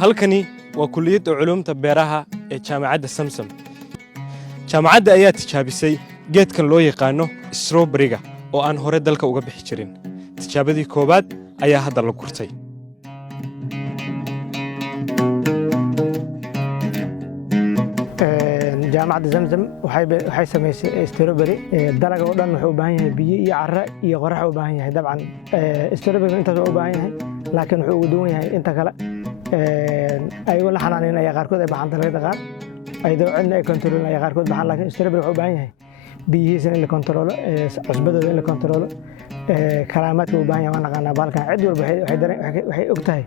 halkani waa kulliyadda culuumta beeraha ee jaamacadda Samsam. Jaamacadda ayaa tijaabisay geedkan loo yaqaano strawberry-ga oo aan hore dalka uga bixi jirin. Tijaabadii koowaad ayaa hadda la gurtay. jaamacadda Zamzam waxay sameysay strawberry dalaga oo dhan wuxuu u baahan yahay biyo iyo carro iyo qorax u baahan yahay dabcan strawberry intaas u baahan yahay laakiin wuxuu ugu duwan yahay inta kale ayagoo la xanaaneynaya qaarkood ay baxaan dalagyada qaar ayadoo cidna ay kontroolinaya qaarkood baxaan laakiin strawberry wuxuu u baahan yahay biyihiisa in la kontroolo cusbadooda in la kontroolo kalaamaadka u baahan yahay waan naqaanaa baalkan cid walba waxay og tahay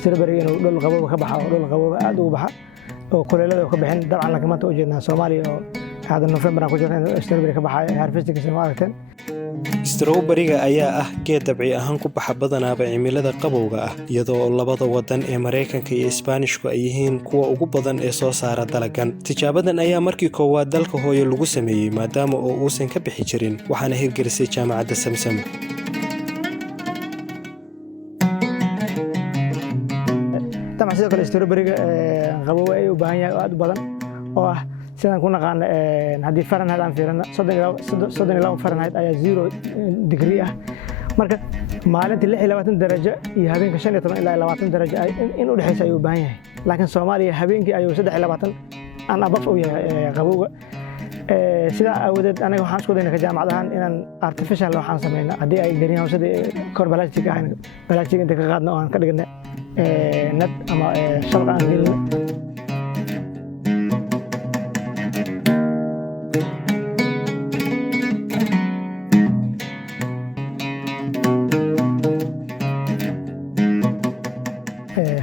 strawberry inuu dhul qabooba ka baxa oo dhul qabooba aad ugu baxa oo kuleelada ka bixin dabcan laakiin maanta u jeednaa Soomaaliya oo hada November ku jirnaa inuu strawberry ka baxay harvestingkiisa ma aragteen. Strawberry-ga ayaa ah geed dabci ahaan ku baxa badanaaba cimilada qabowga ah iyadoo labada wadan ee Mareykanka iyo Isbaanishku ay yihiin kuwa ugu badan ee soo saara dalagan. Tijaabadan ayaa markii koowaad dalka hooyo lagu sameeyay maadaama oo uusan ka bixi jirin waxaana hirgelisay jaamacadda Samsam. طبعا sidoo kale strawberry-ga qaboow ay u baahan yahay aad u badan oo ah sidaan ku naqaan hadii Fahrenheit aan fiirino 32 Fahrenheit ayaa 0 degree ah marka maalintii 26 darajo iyo habeenka 15 ilaa 20 darajo in u dhaxaysa ay u baahan yahay laakiin Soomaaliya habeenkii ayuu 23 aan abaf u yahay qabowga sida awoodeed anaga waxaan isku daynaa jaamacadahan inaan artificial waxaan sameeyna hadii ay greenhouse kor plastic ah plastic inta ka qaadno aan ka dhigna nad ama shabaq aan gelin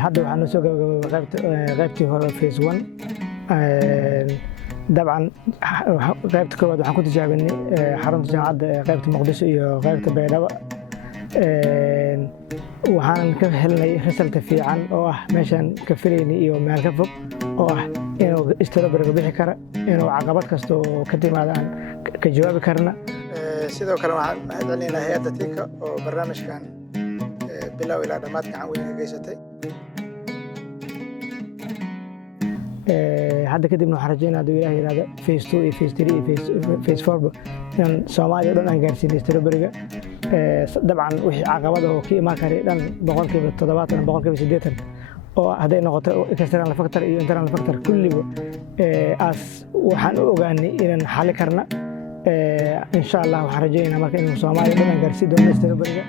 hadda waxaan soo gabagabay qaybtii hore phase 1 dabcan qaybta koowaad waxaan ku tijaabinay xarunta jaamacadda qaybta Muqdisho iyo qaybta Baydhabo waxaan ka helnay result fiican oo ah meeshan ka filaynay iyo meel ka fog oo ah inuu strawberry bixi kara inuu caqabad kasto ka timaadaan ka jawaabi karna sidoo kale waxaan mahadcelinayaa hay'adda Tika oo barnaamijkan bilow ilaa dhamaad gacan weyn ka geysatay hadda kadibna waxaan rajaynayaa inuu Ilaahay yiraahdo phase 2 iyo phase 3 iyo phase 4 in Soomaaliya dhan aan gaarsiinay strawberry-ga dabcan wixii caqabad oo ka iman kara dhan 70% 80% oo haday noqoto external factor iyo internal factor kulliba waxaan u ogaanay inaan xal karna insha Allah waxaan rajaynayaa marka inuu Soomaaliya dhan aan gaarsiin doono strawberry-ga